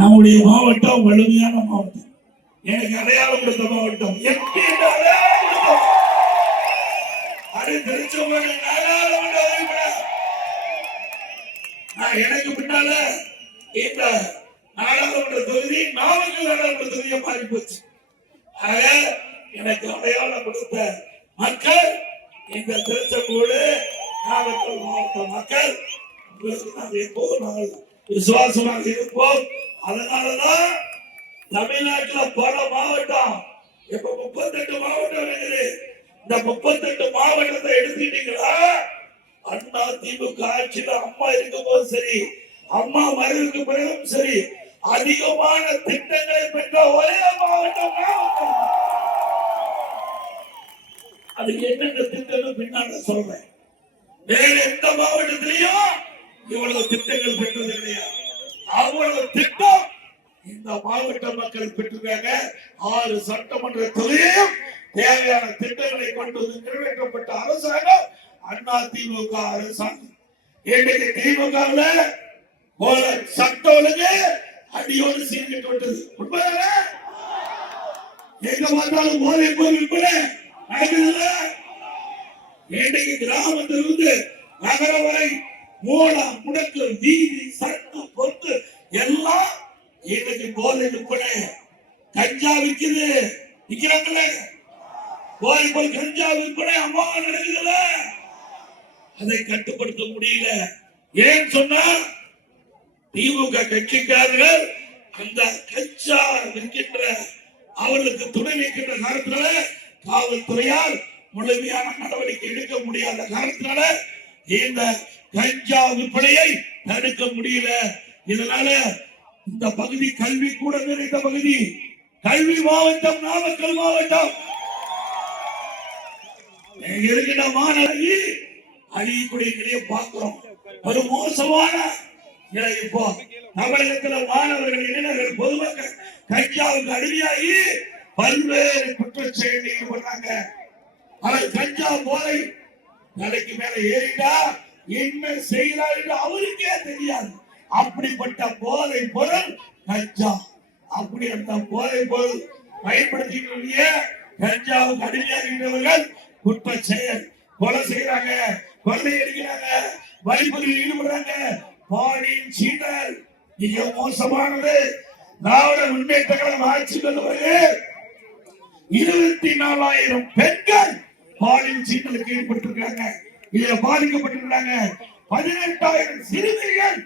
நம்முடைய மாவட்டம் வலிமையான மாவட்டம். எனக்கு அடையாளம் கொடுத்த மாவட்டம். எம்பி என்ற அடையாளம் கொடுத்த அது திருச்செங்கோடு நாடாளுமன்ற உறுப்பினர். எனக்கு பின்னால இந்த நாடாளுமன்ற தொகுதி நாமக்கல் நாடாளுமன்ற தொகுதியை மாறி போச்சு. ஆக எனக்கு அடையாளம் கொடுத்த மக்கள் இந்த திருச்செங்கோடு நாமக்கல் மாவட்ட மக்கள். எப்போதும் நாங்கள் விசுவாசமாக இருப்போம். அதனாலதான் தமிழ்நாட்டில் பல மாவட்டம், இப்ப 38 மாவட்டம் இருக்குது. இந்த 38 மாவட்டத்தை எடுத்துட்டீங்களா, அண்ணா திமுக ஆட்சியில் அம்மா இருக்கும் போது சரி, அம்மா மறைவுக்கு பிறகும் சரி, அதிகமான திட்டங்களை பெற்ற ஒரே மாவட்டம் நாமக்கல். அது என்னென்ன திட்டம் பின்னால சொல்றேன். வேற எந்த மாவட்டத்திலையும் இவ்வளவு திட்டங்கள் பெற்றது இல்லையா? அவ்வளவு திட்டம் இந்த மாவட்ட மக்கள் பெற்றிருக்காங்க. 6 சட்டமன்ற தொகுதியும் தேவையான திட்டங்களை கொண்டு வந்து நிறைவேற்றப்பட்ட அரசாங்கம் அண்ணா திமுக அரசாங்கம். இன்னைக்கு திமுக சட்ட ஒழுங்கு அடியோடு சீர்கிட்டு விட்டது. உண்மைதானே? எங்க பார்த்தாலும் போதை பொருள் விற்பனை நடக்குதுல்ல. இன்னைக்கு கிராமத்திலிருந்து நகர வரை மூலம் முடக்கு வீதி சரக்கு பொறுத்து எல்லாம் இன்னைக்கு போதை விற்பனை. கஞ்சா விற்குது, விற்கிறாங்கல்ல, போதை பொருள் கஞ்சா விற்பனை அம்மா நடக்குதுல்ல. அதை கட்டுப்படுத்த முடியல. ஏன் சொன்னா திமுக கட்சிக்காரர்கள் அந்த கஞ்சா விற்கின்ற அவர்களுக்கு துணை வைக்கின்ற காரணத்தினால காவல்துறையால் முழுமையான நடவடிக்கை எடுக்க முடியாத காரணத்தினால இந்த கஞ்சா விற்பனையை தடுக்க முடியல. இதனால இந்த பகுதி கல்வி கூட நிறைந்த பகுதி, கல்வி மாவட்டம் நாமக்கல் மாவட்டம். இருக்கிற மாணவி அழியக்கூடிய நிலையை பார்க்கிறோம். ஒரு மோசமான நிலை. இப்போ தமிழகத்தில் மாணவர்கள், இளைஞர்கள், பொதுமக்கள் கஞ்சாவுக்கு அடிமையாகி பல்வேறு குற்றச் செயலில் ஈடுபடுறாங்க. அவர் கஞ்சா போதை தலைக்கு மேல ஏறிட்டா என்ன செய்கிறார் என்று அவருக்கே தெரியாது. அப்படிப்பட்ட போதை பொருள் கஞ்சா. அப்படி அந்த போதை பொருள் பயன்படுத்திய கஞ்சாவுக்கு அடிமையாகிறவர்கள் குற்ற செயல், கொலை செய்யறாங்க, கொள்ளை அடிக்கிறாங்க, வழிபறியில் ஈடுபடுறாங்க. பாலியல் சீண்டல் மிக மோசமானது. திராவிட முன்னேற்ற கழகம் ஆட்சி கொள்வது 24,000 பெண்கள் பாலியல் சீண்டலுக்கு ஈடுபட்டிருக்காங்க. இதுல பாதிக்கப்பட்டிருக்காங்க. 18,000 சிறுமிகள்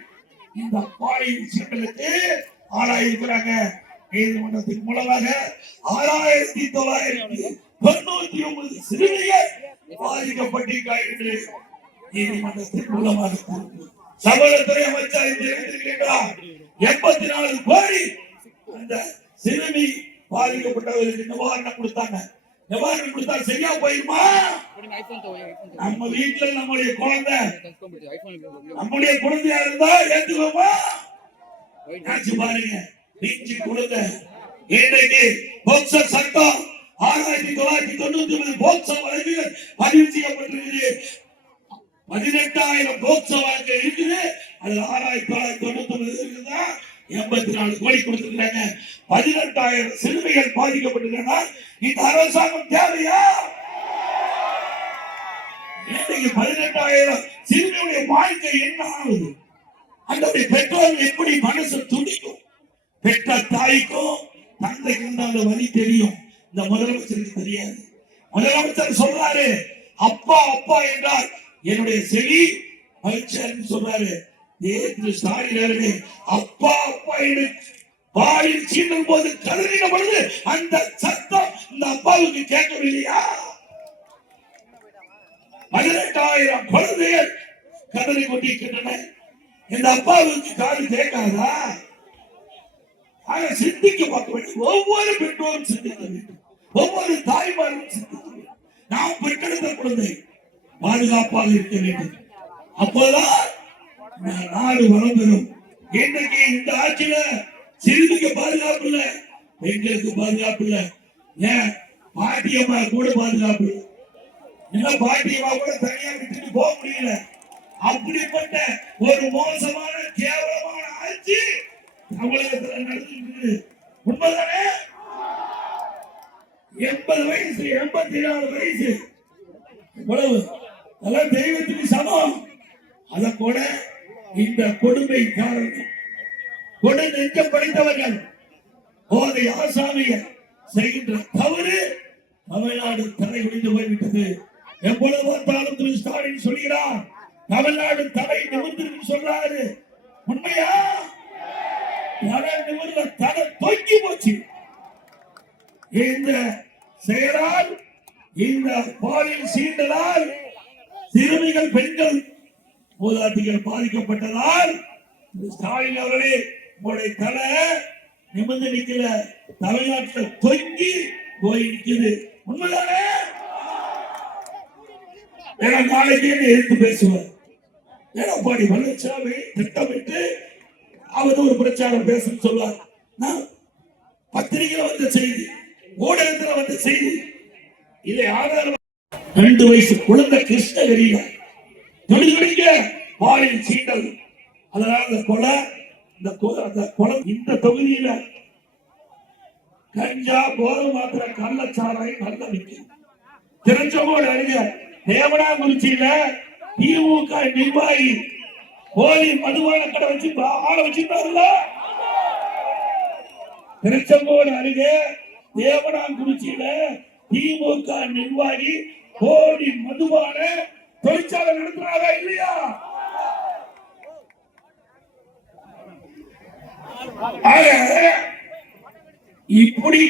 இந்த பாலியல் சீண்டலுக்கு ஆளாயிருக்கிறாங்க. நீதிமன்றத்தின் மூலமாக 6,999 சிறுமிகள் பாதிக்கப்பட்டிருக்காங்க. நீதிமன்றத்தின் மூலமாக சமூகத்துறை அமைச்சர் தெரிவித்திருக்கின்றார். 84 கோடி அந்த சிறுமி பாதிக்கப்பட்டவர்களுக்கு நிவாரணம் கொடுத்தாங்க. நிவாரணம் கொடுத்தா சரியா போயிருமா? நம்ம வீட்டுல நம்முடைய குழந்தையா இருந்தா ஏத்துக்கோமா? நினைச்சு பாருங்க. பிஞ்சு குழந்தை. இன்றைக்கு போக்சோ சட்டம் 6,999 போக்சோ வழக்குகள் பதிவு செய்யப்பட்டிருக்கிறது. 18,000 போக்சோ வழக்கு இருக்குது. அது 6,999 இருக்குதா? 84 கோடி கொடுத்திருக்காங்க. 18,000 சிறுமிகள் பாதிக்கப்பட்டிருக்கிறார். இந்த அரசாங்கம் தேவையா? இன்னைக்கு 18,000 சிறுமியுடைய வாழ்க்கை என்ன ஆகுது? அந்த பெற்றோர் எப்படி மனசு துடிக்கும்? பெற்ற தாய்க்கும் தந்தைக்கும் அந்த வழி தெரியும். இந்த முதலமைச்சருக்கு தெரியாது. முதலமைச்சர் சொல்றாரு, அப்பா அப்பா என்றால் என்னுடைய செவி மகிழ்ச்சியாரு சொல்றாரு. ஸ்டாலின் அப்பா அப்பா என்று பாலில் சீண்டும் போது கதறின பொழுது அந்த சத்தம் இந்த அப்பாவுக்கு கேட்கவில்லையா? 18,000 குழந்தைகள் கதறி கொண்டிருக்கின்றன. இந்த அப்பாவுக்கு காது கேட்காதா? சிந்திக்க பார்க்க வேண்டும். ஒவ்வொரு பெற்றோரும் சிந்திக்க வேண்டும். ஒவ்வொரு தாய்மாரும் சிந்திக்க வேண்டும். நாம் பெற்றெடுத்த குழந்தை பாதுகாப்பாக இருக்க வேண்டும். அப்போதான் நாடு வளம் பெறும். இன்றைக்கு இந்த ஆட்சியில சிறுமிக்கு பாதுகாப்பு இல்ல, பெண்களுக்கு பாதுகாப்பு இல்ல. ஏன் பாட்டியம்மா கூட பாதுகாப்பு இல்லை. பாட்டியம்மா கூட தனியா விட்டுட்டு போக முடியல. அப்படிப்பட்ட ஒரு மோசமான கேவலமான ஆட்சி தமிழகத்தில் நடந்துட்டு உண்மைதானே? 80 வயசு 84 வயசு எவ்வளவு அதெல்லாம் தெய்வத்துக்கு சமம். அத கூட இந்த கொடுமை காரணம் கொடு நெஞ்சம் படைத்தவர்கள் போதை ஆசாமிகள் செய்கின்ற தவறு தமிழ்நாடு தலை குனிந்து போய்விட்டது. எப்பொழுது பார்த்தாலும் திரு ஸ்டாலின் சொல்கிறார் தமிழ்நாடு தலை நிமிர்ந்து சொல்றாரு. உண்மையா? தலை நிமிர்ந்த தலை தொங்கி போச்சு. இந்த செயலால் இந்த பாலியல் சீண்டலால் சிறுமிகள் பெண்கள் மூதாட்டிகள் பாதிக்கப்பட்டதால் ஸ்டாலின் அவர்களே உங்களுடைய தலை நிமிர்ந்து நிக்கல, தமிழ்நாட்டில் தொங்கி போய் நிற்குது. உண்மைதானே? நாளைக்கு எடுத்து பேசுவார். எடப்பாடி பழனிசாமி திட்டமிட்டு அவர் ஒரு பிரச்சாரம் பேச சொல்வார். பத்திரிகையில் வந்த செய்தி, ஊடகத்தில் வந்த செய்தி, இதை ஆதாரம் 2 வயசு குழந்தை கிருஷ்ணகிரியில துடிதுடிக்க பாலியல் சீண்டல். அதனால அந்த கொலை இந்த தொகுதியில கஞ்சா போதை மாத்திர கள்ளச்சாராயம் நல்ல விற்கும். திருச்செங்கோடு அருகே தேவனாங்குறிச்சியில திமுக நிர்வாகி போலி மதுபான கடை வச்சு ஆளை வச்சிருந்தாருல. திருச்செங்கோடு அருகே தேவனாங்குறிச்சியில திமுக நிர்வாகி போலி மதுபான தொழிற்சாலை நடத்துறாரா இல்லையா? இப்படி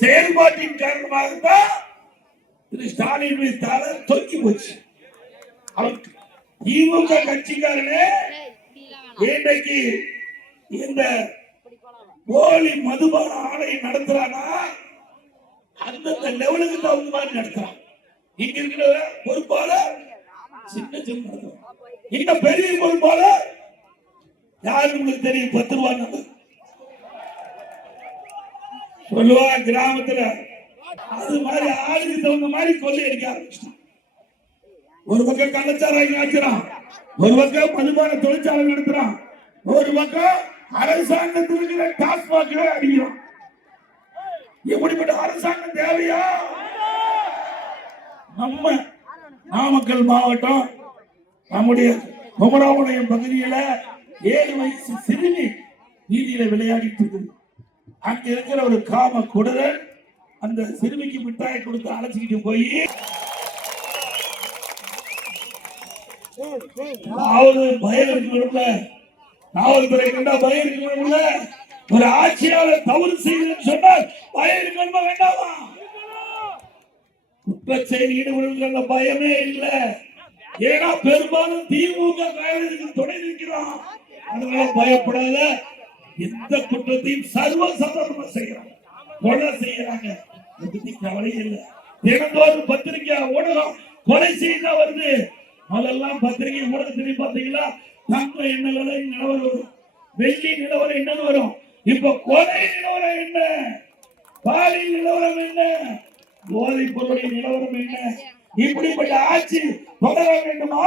செயல்பாட்டின் காரணமாக தான் திரு ஸ்டாலின் தலை தொங்கி போச்சு. திமுக கட்சிக்காரனே இன்றைக்கு இந்த போலி மதுபான ஆலை நடத்துறானா அந்தந்த லெவலுக்கு தகுந்த மாதிரி நடத்துறான். இங்க இருக்கிற பொறுப்பாளர் சின்ன சின்ன இந்த பெரிய பொறுப்பாளர் யாரு உங்களுக்கு தெரியும்? 10 ரூபாய் நம்பர் சொல்லுவா கிராமத்துல. அது மாதிரி ஆளுக்கு தகுந்த மாதிரி கொள்ளை அடிக்க ஆரம்பிச்சிட்டான். ஒரு பக்கம் கள்ளச்சாராயம் காய்ச்சறான், ஒரு பக்கம் மதுபான தொழிற்சாலை நடத்துறான், ஒரு பக்கம் அரசாங்கத்திற்கு டாஸ்மாக் அடிக்கிறான். எப்படிப்பட்ட அரசாங்கம் தேவையா? நம்ம நாமக்கல் மாவட்டம் நம்முடைய குமராபாளையம் பகுதியில 7 வயசு சிறுமி வீதியில விளையாடிட்டு இருக்கு. அங்க இருக்கிற ஒரு காம குடரன் அந்த சிறுமிக்கு மிட்டாய் கொடுத்து அழைச்சிக்கிட்டு போய் பயம் இருக்கணும்ல, காவல்துறை கண்டா பயம் இருக்கணும்ல. ஒரு ஆட்சியாளர் தவறு செய்யணும்னு சொன்னால் பயம் இருக்கணுமா வேண்டாமா? குற்ற செயல் ஈடுபடுகிற பயமே இல்லை. ஏன்னா பெரும்பாலும் திமுக துணை நிற்கிறோம். அதனால பயப்படாத. எந்த குற்றத்தையும் சர்வ சாதாரணமா செய்யறாங்க, கொலை செய்யறாங்க, கவலை இல்லை. தினந்தோறும் பத்திரிகை ஊடகம் கொலை செய்ய வருது. அதெல்லாம் பத்திரிகை ஊடகத்திலையும் பாத்தீங்களா? தங்க என்ன விலை நிலவரம் வரும், வெள்ளி நிலவரம் என்னன்னு வரும். இப்ப கொலை நிலவரம் என்ன, பாலியல் நிலவரம் என்ன, போதைப் பொருளுடைய நிலவரம் என்ன? இப்படிப்பட்ட ஆட்சி தொடர வேண்டுமா?